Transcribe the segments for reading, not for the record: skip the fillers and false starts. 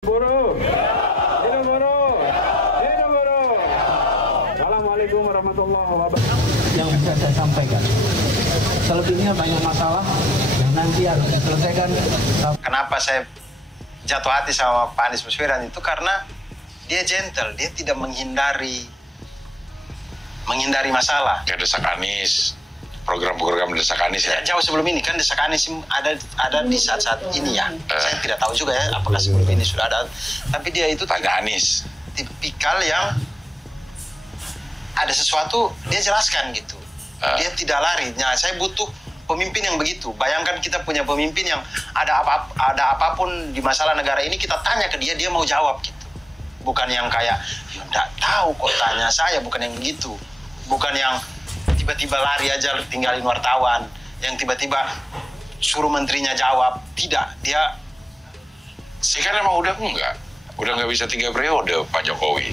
Buruh, hidup buruh, hidup buruh. Assalamualaikum warahmatullahi wabarakatuh. Yang bisa saya sampaikan, selebihnya banyak masalah yang nanti harus diselesaikan. Kenapa saya jatuh hati sama Pak Anies Baswedan itu karena dia gentle, dia tidak menghindari masalah. Kayak desak Anies, program-program desak Anies ya. Jauh sebelum ini kan desak Anies ada di saat-saat ini ya. Saya tidak tahu juga ya apakah sebelum ini sudah ada. Tapi dia itu Tanya Anies. tipikal yang ada sesuatu dia jelaskan gitu. Dia tidak lari. Nah, saya butuh pemimpin yang begitu. Bayangkan kita punya pemimpin yang ada apapun di masalah negara ini kita tanya ke dia, dia mau jawab gitu. Bukan yang kayak ya enggak tahu kok tanya saya, bukan yang begitu. Bukan yang tiba-tiba lari aja tinggalin wartawan, yang tiba-tiba suruh menterinya jawab. Tidak, dia Kan emang udah nggak bisa 3 periode Pak Jokowi.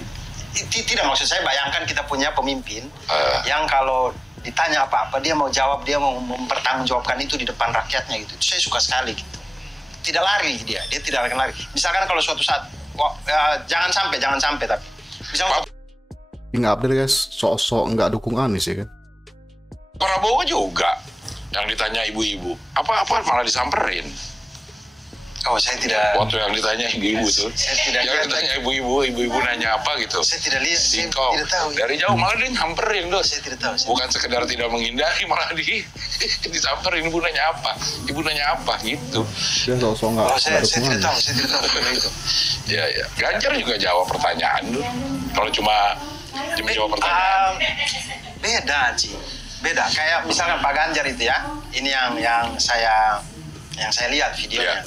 tidak, maksud saya bayangkan kita punya pemimpin yang kalau ditanya apa-apa dia mau jawab, dia mau mempertanggungjawabkan itu di depan rakyatnya gitu. Itu saya suka sekali gitu. Tidak lari dia tidak akan lari. Misalkan kalau suatu saat jangan sampai tapi misalnya nggak update guys, sok-sok nggak dukung Anies ya kan. Prabowo juga yang ditanya ibu-ibu apa malah disamperin. saya tidak. Waktu yang ditanya ibu-ibu tuh, Saya tidak yang lihat. ditanya ibu-ibu nanya apa gitu. Saya tidak lihat, saya Singkong. tidak tahu. Dari jauh malah dia nyamperin tuh. Saya tidak tahu. Bukan sekedar tidak menghindari, malah disamperin. Ibu nanya apa gitu. Dia sok-sok nggak saya dukung tidak tahu, Anies. saya tidak tahu tentang itu. Ya. Ganjar juga jawab pertanyaan tuh. Kalau cuma jawab pertanyaan. Beda. Kayak misalkan Pak Ganjar itu ya, ini yang saya lihat videonya.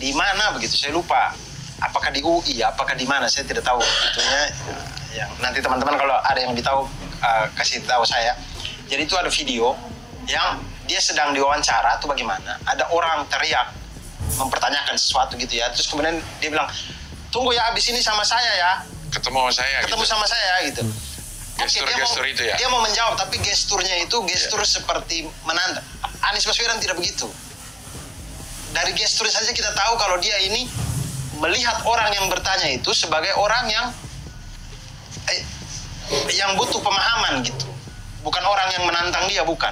Di mana begitu? Saya lupa. Apakah di UI? Apakah di mana? Saya tidak tahu. Itunya. Yang nanti teman-teman kalau ada yang ditahu kasih tahu saya. Jadi itu ada video yang dia sedang diwawancara atau bagaimana? Ada orang teriak mempertanyakan sesuatu gitu ya. Terus kemudian dia bilang, tunggu ya, abis ini sama saya ya. Ketemu Sama saya gitu. Gestur itu ya. Dia mau menjawab, tapi gesturnya itu seperti menantang. Anies Baswedan tidak begitu. Dari gestur saja kita tahu kalau dia ini melihat orang yang bertanya itu sebagai orang yang butuh pemahaman gitu. Bukan orang yang menantang dia, bukan.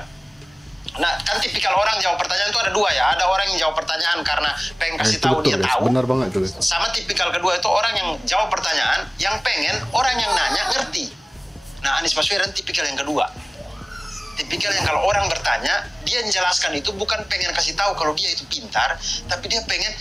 Nah, kan tipikal orang jawab pertanyaan itu ada dua ya. Ada orang yang jawab pertanyaan karena pengen kasih tahu dia guys. tahu. Benar banget itu guys. Sama tipikal kedua itu orang yang jawab pertanyaan yang pengen orang yang nanya ngerti. Nah, Anies Baswedan tipikal yang kedua. Tipikal yang kalau orang bertanya, dia menjelaskan itu bukan pengen kasih tahu kalau dia itu pintar, tapi dia pengen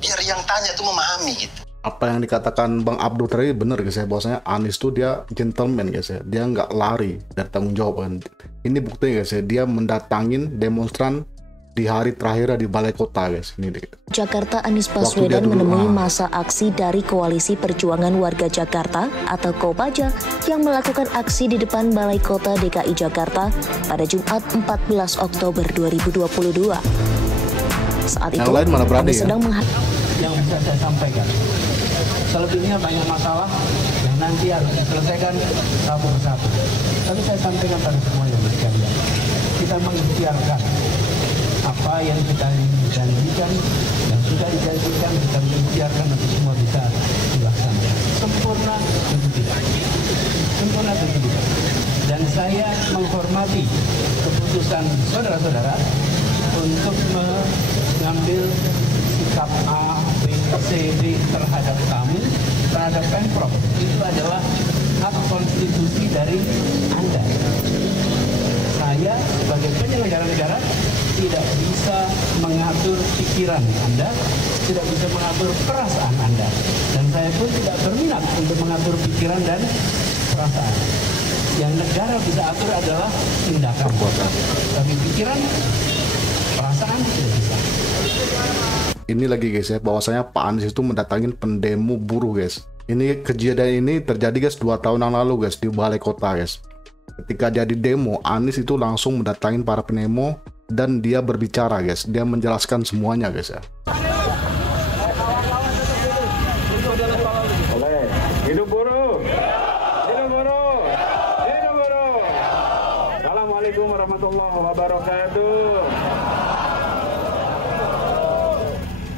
biar yang tanya itu memahami gitu. Apa yang dikatakan Bang Abdul tadi benar guys ya, bahwasanya Anies tuh dia gentleman guys ya, dia nggak lari dari tanggung jawab kan. Ini buktinya guys ya, dia mendatangin demonstran di hari terakhir di Balai Kota guys. Ini deh. Jakarta, Anies Baswedan menemui masa aksi dari Koalisi Perjuangan Warga Jakarta atau Kopaja yang melakukan aksi di depan Balai Kota DKI Jakarta pada Jumat 14 Oktober 2022. Saat itu, Anies sedang Yang bisa saya sampaikan, selebihnya banyak masalah yang nanti harus diselesaikan satu persatu. Tapi saya sampaikan pada semua yang sekalian, kita mengikhtiarkan apa yang kita janjikan, yang sudah dijanjikan, kita mengikhtiarkan untuk semua bisa dilaksanakan. Sempurna tentu tidak. Dan saya menghormati keputusan saudara-saudara untuk mengambil sikap A, B, C, D terhadap kami, terhadap Pemprov. Itu adalah hak konstitusi dari Anda. Saya sebagai penyelenggara negara tidak bisa mengatur pikiran Anda, tidak bisa mengatur perasaan Anda. Dan saya pun tidak berminat untuk mengatur pikiran dan perasaan. Yang negara bisa atur adalah tindakan. Tapi pikiran, perasaan tidak bisa. Ini lagi guys ya, bahwasanya Pak Anies itu mendatangin pendemo buruh guys. Ini kejadian ini terjadi guys 2 tahun yang lalu guys di Balai Kota guys. Ketika jadi demo, Anies itu langsung mendatangin para pendemo dan dia berbicara guys. Dia menjelaskan semuanya guys ya. Hidup buruh, hidup buruh, hidup buruh. Assalamualaikum warahmatullahi wabarakatuh.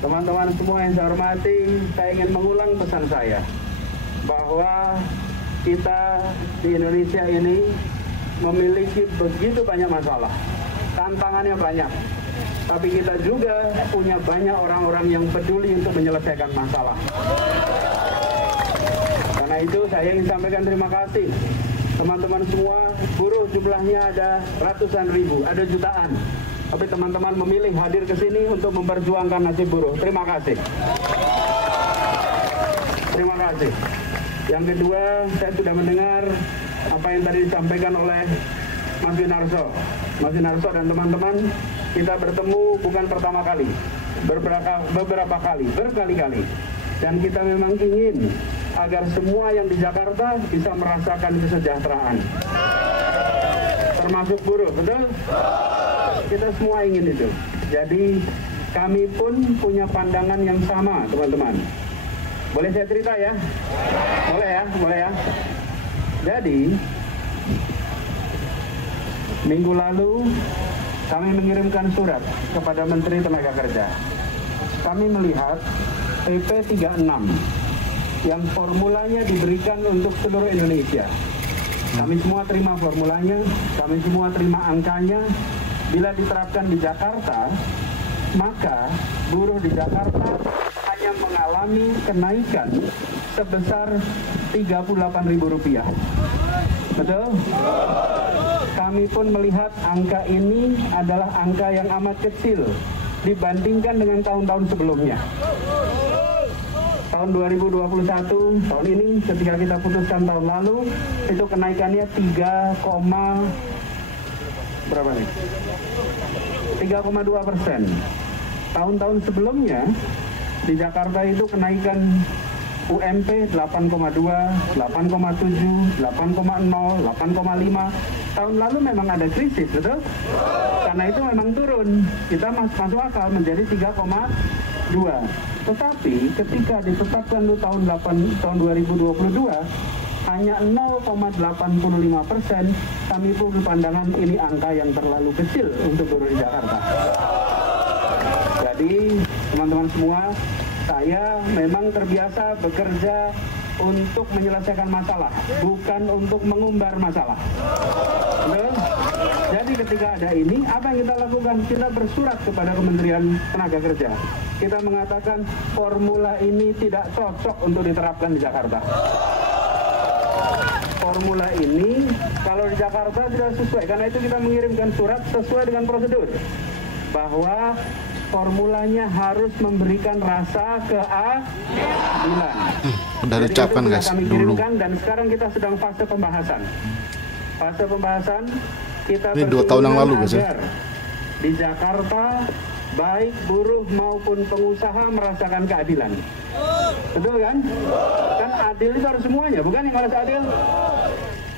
Teman-teman semua yang saya hormati, saya ingin mengulang pesan saya bahwa kita di Indonesia ini memiliki begitu banyak masalah, tantangannya banyak, tapi kita juga punya banyak orang-orang yang peduli untuk menyelesaikan masalah. Karena itu saya ingin sampaikan terima kasih teman-teman semua. Buruh jumlahnya ada ratusan ribu, ada jutaan, tapi teman-teman memilih hadir ke sini untuk memperjuangkan nasib buruh. Terima kasih. Terima kasih. Yang kedua, saya sudah mendengar apa yang tadi disampaikan oleh Mas Winarso. Mas Winarso dan teman-teman, kita bertemu bukan pertama kali, beberapa kali, berkali-kali. Dan kita memang ingin agar semua yang di Jakarta bisa merasakan kesejahteraan. Termasuk buruh, betul? Kita semua ingin itu. Jadi kami pun punya pandangan yang sama, teman-teman. Boleh saya cerita ya? Boleh ya? Boleh ya? Jadi minggu lalu kami mengirimkan surat kepada Menteri Tenaga Kerja. Kami melihat PP 36 yang formulanya diberikan untuk seluruh Indonesia. Kami semua terima formulanya, kami semua terima angkanya. Bila diterapkan di Jakarta, maka buruh di Jakarta hanya mengalami kenaikan sebesar Rp38.000. Betul? Kami pun melihat angka ini adalah angka yang amat kecil dibandingkan dengan tahun-tahun sebelumnya. Tahun 2021, tahun ini ketika kita putuskan tahun lalu, itu kenaikannya 3,2%. Tahun-tahun sebelumnya di Jakarta itu kenaikan UMP 8,2, 8,7, 8,0, 8,5. Tahun lalu memang ada krisis, betul? Karena itu memang turun. Kita masuk akal menjadi 3,2. Tetapi ketika ditetapkan di tahun 2022 hanya 0,85%, kami pun berpandangan ini angka yang terlalu kecil untuk buruh di Jakarta. Jadi teman-teman semua, saya memang terbiasa bekerja untuk menyelesaikan masalah, bukan untuk mengumbar masalah. Betul? Jadi ketika ada ini, apa yang kita lakukan? Kita bersurat kepada Kementerian Tenaga Kerja. Kita mengatakan formula ini tidak cocok untuk diterapkan di Jakarta. Formula ini kalau di Jakarta tidak sesuai, karena itu kita mengirimkan surat sesuai dengan prosedur bahwa formulanya harus memberikan rasa keadilan. Udah diucapkan guys dulu. Dan sekarang kita sedang fase pembahasan. Fase pembahasan kita ini 2 tahun yang lalu guys ya. Di Jakarta baik buruh maupun pengusaha merasakan keadilan. Betul kan? Kan adil itu harus semuanya, bukan yang harus adil.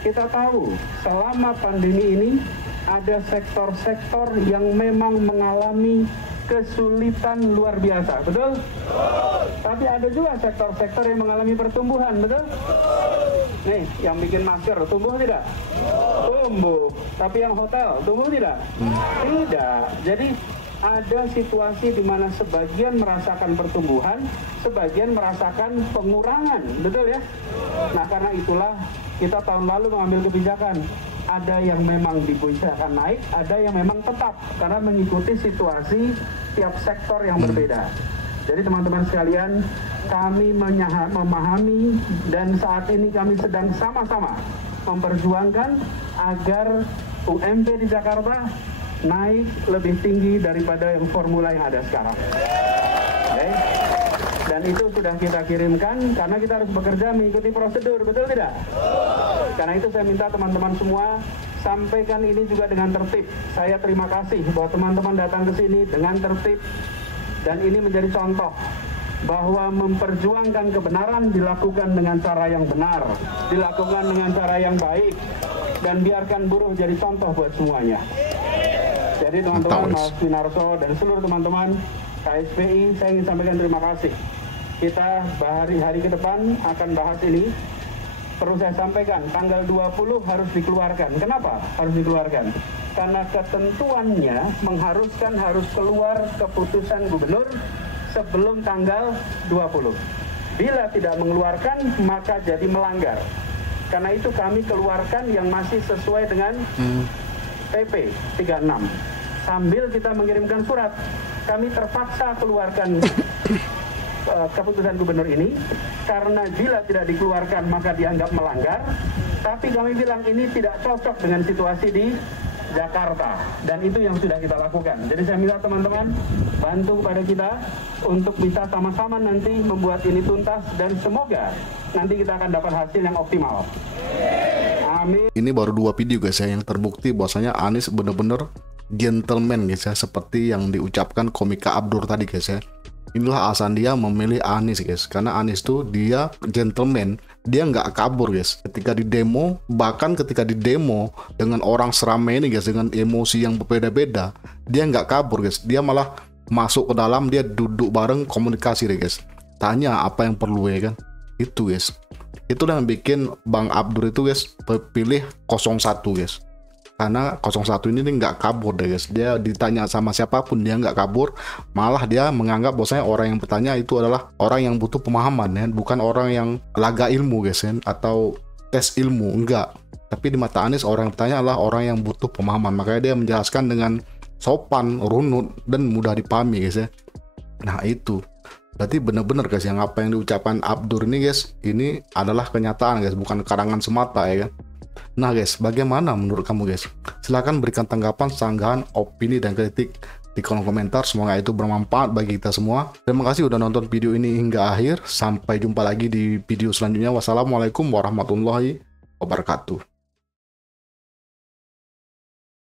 Kita tahu selama pandemi ini ada sektor-sektor yang memang mengalami kesulitan luar biasa, betul? Tapi ada juga sektor-sektor yang mengalami pertumbuhan, betul? Nih, yang bikin masker tumbuh tidak? Tumbuh. Tapi yang hotel tumbuh tidak? Tidak. Jadi ada situasi di mana sebagian merasakan pertumbuhan, sebagian merasakan pengurangan, betul ya? Nah, karena itulah kita tahun lalu mengambil kebijakan. Ada yang memang diperkirakan naik, ada yang memang tetap, karena mengikuti situasi tiap sektor yang berbeda. Jadi teman-teman sekalian, kami memahami dan saat ini kami sedang sama-sama memperjuangkan agar UMP di Jakarta naik lebih tinggi daripada yang formula yang ada sekarang. Okay? Dan itu sudah kita kirimkan karena kita harus bekerja mengikuti prosedur, betul tidak? Karena itu saya minta teman-teman semua sampaikan ini juga dengan tertib. Saya terima kasih bahwa teman-teman datang ke sini dengan tertib dan ini menjadi contoh bahwa memperjuangkan kebenaran dilakukan dengan cara yang benar, dilakukan dengan cara yang baik, dan biarkan buruh jadi contoh buat semuanya. Jadi teman-teman, Mas Winarso dan seluruh teman-teman KSPI, saya ingin sampaikan terima kasih. Kita hari ke depan akan bahas ini. Perlu saya sampaikan, tanggal 20 harus dikeluarkan. Kenapa harus dikeluarkan? Karena ketentuannya mengharuskan harus keluar keputusan gubernur sebelum tanggal 20. Bila tidak mengeluarkan, maka jadi melanggar. Karena itu kami keluarkan yang masih sesuai dengan PP 36. Sambil kita mengirimkan surat, kami terpaksa keluarkan keputusan gubernur ini, karena bila tidak dikeluarkan maka dianggap melanggar. Tapi kami bilang ini tidak cocok dengan situasi di Jakarta, dan itu yang sudah kita lakukan. Jadi saya minta teman-teman bantu kepada kita untuk bisa sama-sama nanti membuat ini tuntas, dan semoga nanti kita akan dapat hasil yang optimal. Amin. Ini baru 2 video guys ya yang terbukti bahwasanya Anies bener-bener gentleman guys ya, seperti yang diucapkan komika Abdur tadi guys ya. Inilah alasan dia memilih Anies guys, karena Anies tuh dia gentleman, dia nggak kabur guys. Ketika di demo, bahkan ketika di demo dengan orang seramai ini guys, dengan emosi yang berbeda-beda, dia nggak kabur guys, dia malah masuk ke dalam, dia duduk bareng, komunikasi deh guys, tanya apa yang perlu ya kan. Itu guys, itulah yang bikin Bang Abdur itu guys pilih 01 guys. Karena 01 ini nggak kabur deh guys, dia ditanya sama siapapun dia nggak kabur, malah dia menganggap bahwasanya orang yang bertanya itu adalah orang yang butuh pemahaman ya, bukan orang yang laga ilmu guys ya, atau tes ilmu, enggak. Tapi di mata Anies orang yang bertanya adalah orang yang butuh pemahaman, makanya dia menjelaskan dengan sopan, runut, dan mudah dipahami guys ya. Nah itu berarti bener-bener guys yang apa yang diucapkan Abdur ini guys, ini adalah kenyataan guys, bukan karangan semata ya kan. Nah guys, bagaimana menurut kamu guys? Silahkan berikan tanggapan, sanggahan, opini, dan kritik di kolom komentar. Semoga itu bermanfaat bagi kita semua. Terima kasih udah nonton video ini hingga akhir. Sampai jumpa lagi di video selanjutnya. Wassalamualaikum warahmatullahi wabarakatuh.